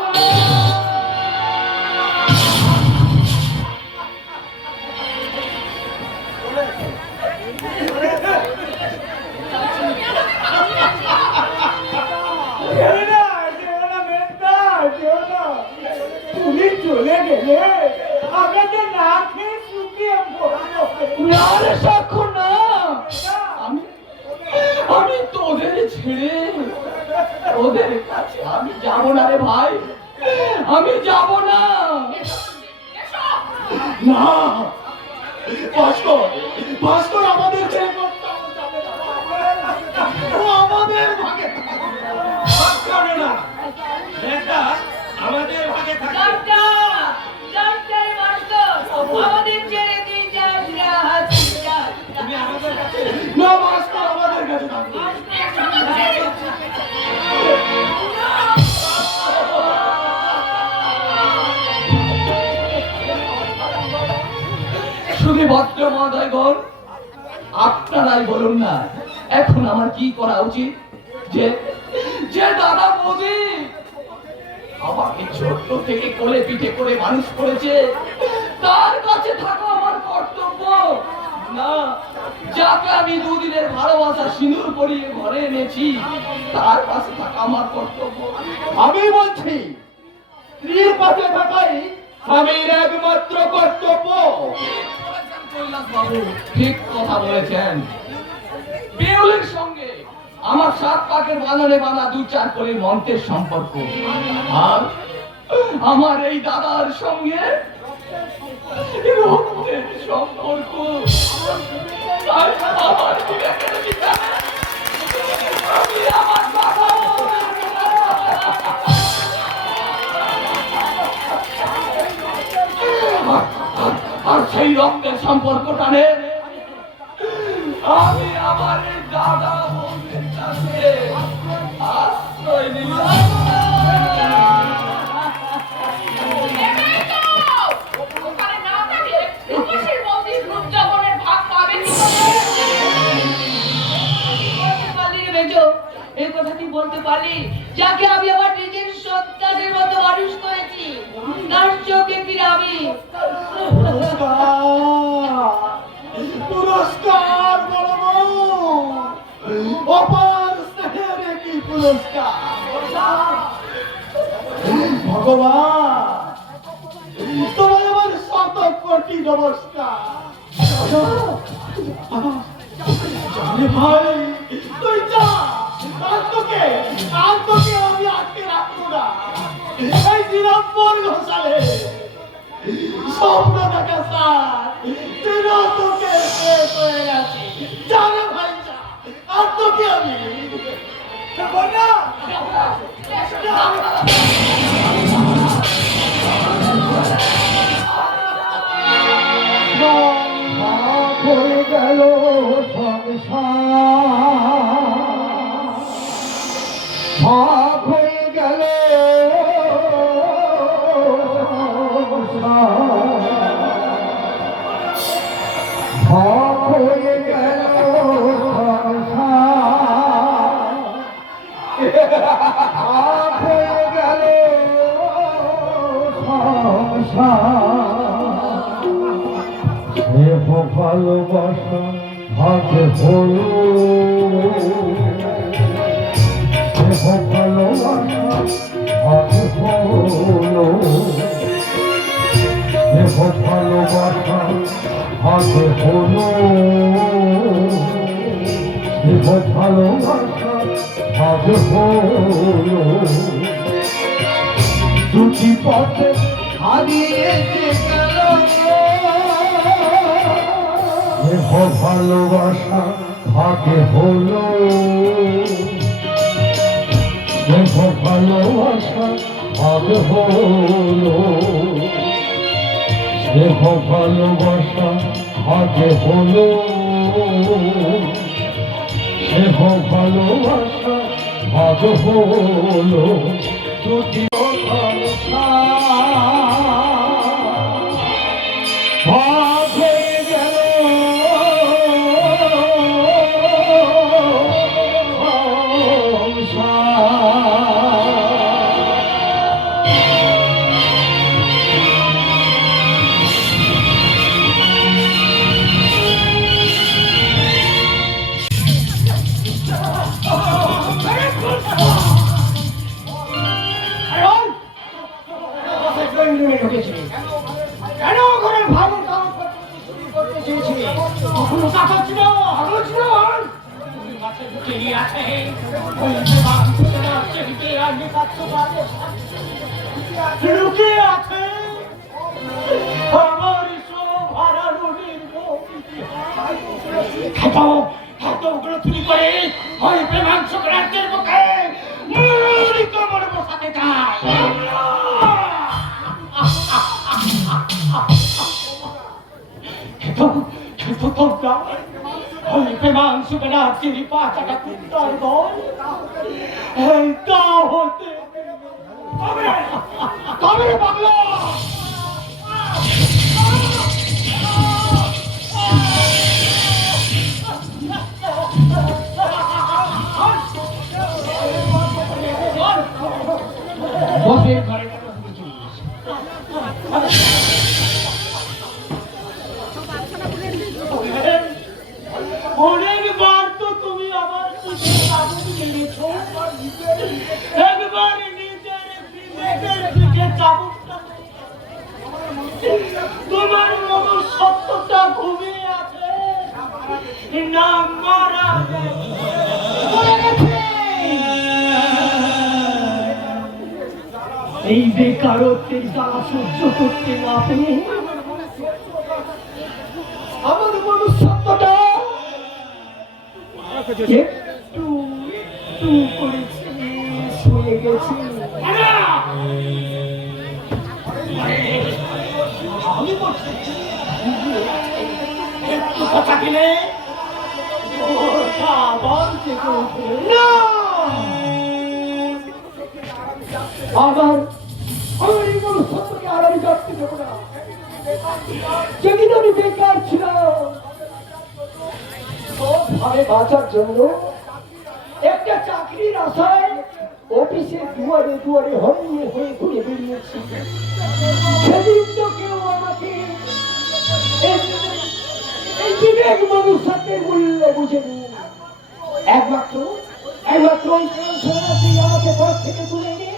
তুমি চলে গেলে আমাকে না খেয়ে শুকিয়ে পড়ানো। না রে সাক্ষ্য না, আমি তোদের ছেড়ে ওদের কাছে আমি যাব না রে ভাই, আমি যাব না। না ভাস্কর আমাদের ছেড়ে কোথাও যাবে না। ও আমাদের ভাগে ভাগ করে না, মেজদা আমাদের ভাগে থাকবে। আমাদের ছেড়ে দিয়ে যাস না, তুমি আমাদের কাছে না, ভাস্কর আমাদের কাছে থাকবে। শুধু ভদ্র মহোদয়গণ, আপনারাই বলুন না এখন আমার কি করা উচিত? যে যে দাদা বৌদি আমাকে ছোট্ট থেকে কোলে পিঠে করে মানুষ করেছে, তার কাছে থাকা আমার কর্তব্য না? যাকে আমি দুদিনের ভালোবাসা সিঁদুর পরিয়ে ঘরে এনেছি, তার কাছে থাকা আমার কর্তব্য। আমি বলছি স্ত্রীর পাশে থাকাই স্বামীর একমাত্র কর্তব্য। বাবু ঠিক কথা বলেছেন। বিউলির সঙ্গে আমার 7 পাকের বাঁধনে বাঁধা 2-4 কলির মন্ত্রের সম্পর্ক, আর আমার এই দাদার সঙ্গে রক্তের সম্পর্ক। তাই আমার বিবেকের বিচারে আমি আমার কথা আর সেই রক্তের সম্পর্কটা নে আমি আমার এই দাদা বৌদির কাছে আশ্রয় নিলাম। ওখানে না থাকে রূপসীর বৌদির রূপ যৌবনের ভাগ পাবে বলতে পারলি যাকে আমি আমার নিজের সন্তানের মতো মানুষ করেছি তার চোখে ফিরাবি? পুরস্কার বড় বউ, অপার স্নেহের একটি পুরস্কার। ভগবান তোমার আমার শত কোটি নমস্কার। জানি ভাই তুই যা, আর তোকে আমি আটকে রাখবো না। এই দিনাম্বর ঘোষালে স্বপ্ন দেখা স্যার দিন তোকে শেষ হয়ে গেছে। জানে ভাই যা, আর তোকে আমি না হয়ে গেল সংসার হয়ে গেল হয়ে গেল হয়ে গেল ভালোবাসা ভাগে হলো ভালোবাসা ভাগে হলো ভালোবাসা ভাগে হলো ভালোবাসা ভাগে হলো দুটি পথে হারিয়ে গেল ভালোবাসা ভাগে হলো ভালোবাসা ভাগে হলো ভালোবাসা ভাগে হলো ভালোবাসা ভাগে হলো দুটি কেন ঘরের ভালো কাম করতে চেয়েছিলি? কখনো তা করছিল? লুকিয়ে আছে আমার সব হারানো এতগুলো চুরি করে ওই প্রেমাংশ রাজ্যের মুখে মনে বসাতে চায়। কিন্তু তোমরা ওই প্রেমাংশ রাজ্যের পাঁচাটা কুত্তার দল এই তা হতে তবে বাংলা বসে ঘরে অনেকবার তো তুমি আমার একবার নিজের দিকে চাবুকটা তোমার মন সত্যটা ঘুমিয়ে আছে না মারা এই বেকারত্বের জ্বালা সহ্য করতে না পেরে আমার মনুষ্যত্বটা একটু করেছে শুয়ে গেছে। আমি বলছি একটু কথা দিলে আমার এই মনুষ্যত্বকে আর আমি করতে দেবো না। যেদিন আমি বেকার ছিলাম সবভাবে বাঁচার জন্য একটা চাকরির আশায় অফিসে দুয়ারে দুয়ারে হরিয়ে হয়ে ঘুরে বেরিয়েছি। সেদিন তো কেউ আমাকে এই বিবেক মানুষের মূল্য বুঝেনি। একমাত্র ওই সন্ন্যাসী আমাকে ঘর থেকে তুলে এনে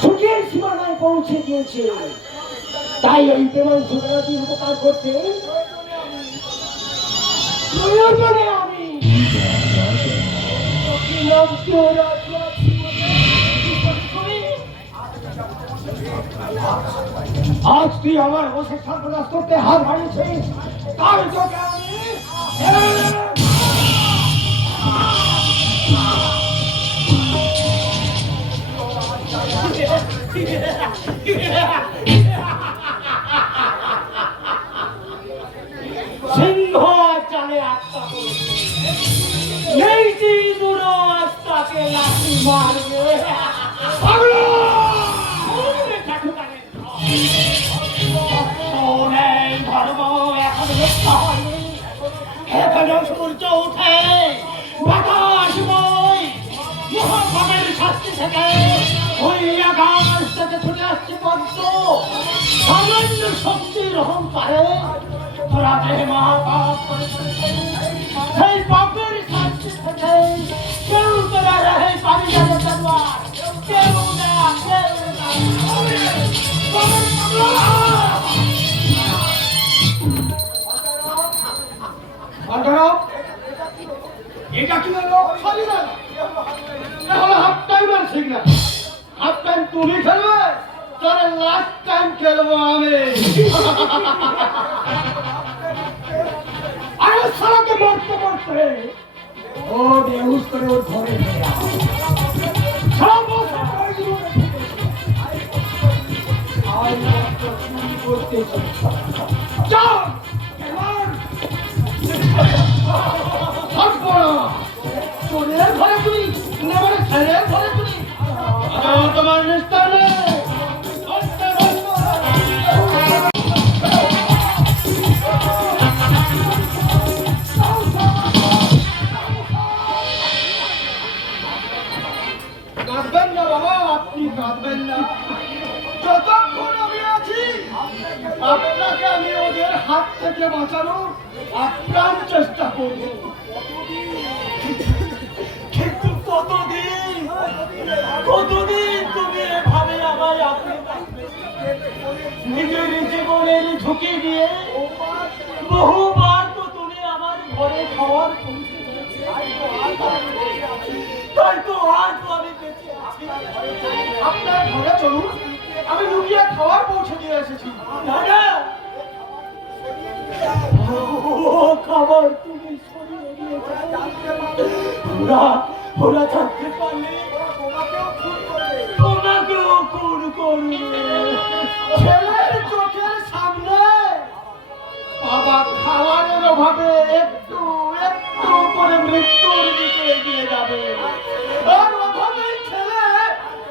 সুখের সীমানায় পৌঁছে দিয়েছে। তাই ওই প্রেমান সন্ন্যাসীর উপকার করতে প্রয়োজনে আমি আজ তুই আমার বসে সর্বনাশ করতে হাত বাড়িয়েছিস, তাই তোকে আমি সিংহ চালে আত্মা নেই দূর আত্মাকে লাঠি মারবে। ধর্ম এখন এখনো সূর্য উঠে বাতাস বই মহাভাবের শাস্তি থেকে ওই আকাশ থেকে ছুটে আসছে পদ্ম সামান্য শক্তির অহংকারে তোরা যে মহাপাপ সেই পাপের শাস্তি থেকে কেউ তোরা রেহাই পাবি যাবে তলোয়ার, কেউ না এটা কি হলো? হাফ টাইমের সিগন্যাল। হাফ টাইম তুমি খেলবে, তাহলে লাস্ট টাইম খেলবো আমি। আরে সারাকে মরতে মরতে ও বেহুশ করে ওর ঘরে তোমার নিস্তার নেই। কাঁদবেন না বাবা, আপনি কাঁদবেন না। যতক্ষণ আমি আছি আপনাকে আমি ওদের হাত থেকে বাঁচানোর আপ্রাণ চেষ্টা করব। কিন্তু কতদিন তুমি এভাবে আমায় আপনি নিজের জীবনের ঝুঁকি দিয়ে বহুবার তো তুমি আমার ঘরে খাওয়ার তাই তো আজ আমি বেঁচে আছি। আপনার ঘরে চলুন, আমি লুকিয়ে খাওয়ার পৌঁছে দিয়ে এসেছি। দাদা খাবার তুমি সরিয়ে দিয়েছো, ওরা থাকতে পারলে তোমাকেও খুন করবে। ছেলের চোখের সামনে বাবা খাওয়ারের অভাবে একটু করে মৃত্যুর দিকে এগিয়ে যাবে, আর অভাবের ছেলে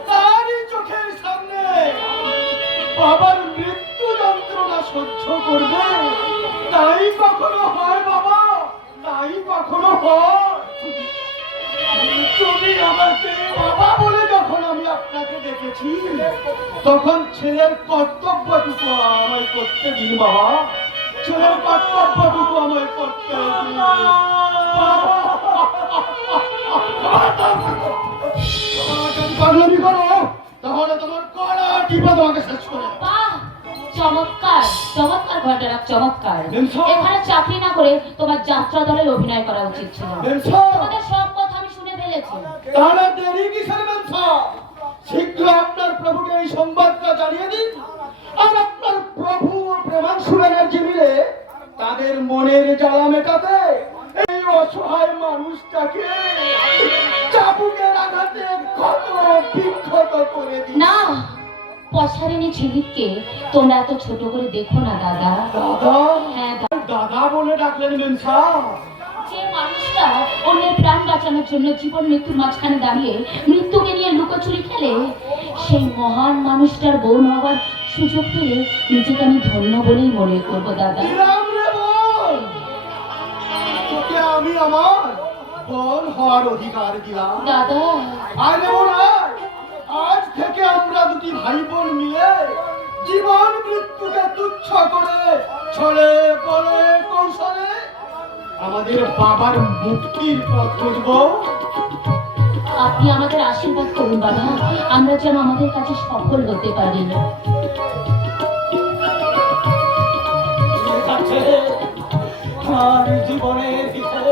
তারই চোখের সামনে বাবার মৃত্যু যন্ত্রণা সহ্য করবে। তাই কখনো হয় বাবা, তাই কখনো হয়। তুমি আমাকে বাবা বলে যখন আমি আপনাকে দেখেছি, তখন ছেলের কর্তব্যটুকু আমায় করতে দিন বাবা, ছেলের কর্তব্যটুকু আমায় করতে দিন। পাগলামি করো তাহলে তোমার কড়া টিপা তোমাকে শেষ করে। চমৎকার চমৎকার ঘটনা, চমৎকার। এখানে চাকরি না করে তোমার যাত্রা দলের অভিনয় করা উচিত ছিল। তোমাদের সব কথা আমি শুনে ফেলেছি। তাহলে দেরি কিসের বেঞ্চা? শীঘ্র আপনার প্রভুকে এই সংবাদটা জানিয়ে দিন, আর আপনার প্রভু ও প্রেমাংশু ব্যানার্জি মিলে তাদের মনের জ্বালা মেটাতে এই অসহায় মানুষটাকে চাবুকের আঘাতে ক্ষত বিক্ষত করে দিন। না, পছারিনী ঝিলিককে তোমরা এত ছোট করে দেখো না দাদা। দাদা? হ্যাঁ দাদা বলে ডাকলেন বেঞ্চা? যে মানুষটা অন্যের প্রাণ বাঁচানোর জন্য জীবন মৃত্যুর মাঝখানে দাঁড়িয়ে মৃত্যুকে নিয়ে লুকোচুরি খেলে, সেই মহান মানুষটার বোন হওয়ার সুযোগ পেলে নিজেকে আমি ধন্য বলেই মনে করবো দাদা। রাম রে বল, তোকে আমি আমার বল হওয়ার অধিকার দিলাম। দাদা আর নেব না। আজ থেকে আমরা দুটি ভাই বোন মিলে জীবন মৃত্যুকে তুচ্ছ করে ছলে বলে কৌশলে আমাদের বাবার মুক্তির পথ খুঁজব। আপনি আমাদের আশীর্বাদ করুন বাবা, আমরা যেন আমাদের কাছে সফল হতে পারি। আর জীবনের ভিতর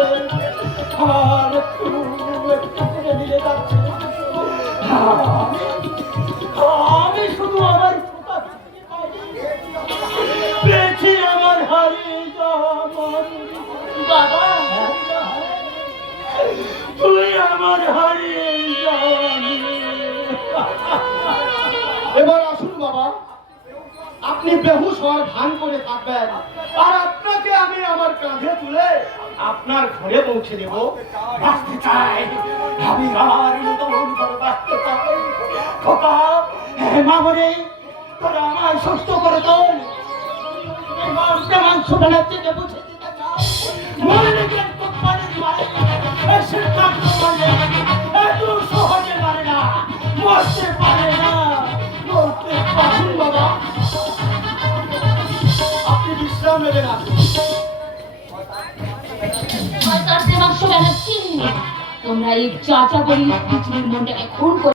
আর একটু একটু করে মিলে যাচ্ছে। আমি শুধু আমার পেয়েছি আমার হারিয়ে যাওয়া বাবা তুই আমার হারিয়ে যাওয়া। এবার আসুন বাবা, আপনি বেহুশ হওয়ার ভান করে থাকবেন আর আপনাকে আমি আমার কাঁধে তুলে আপনার ঘরে পৌঁছে দেব। বাঁচতে চাই আমি, আর নতুন করে বাঁচতে চাই। খোকা মামরে তোরা আমায় সুস্থ করে তোল। মাংস বানাতে বুঝে দিতে চাই। মনে রেখে কোম্পানির মালিক এই সিদ্ধান্ত মানে এত সহজে মানে না, মরতে পারে না, মরতে পারুন বাবা। আপনি বিশ্রাম নেবেন। তোমরা এই চাচা বলি পৃথিবীর মনটাকে খুন করে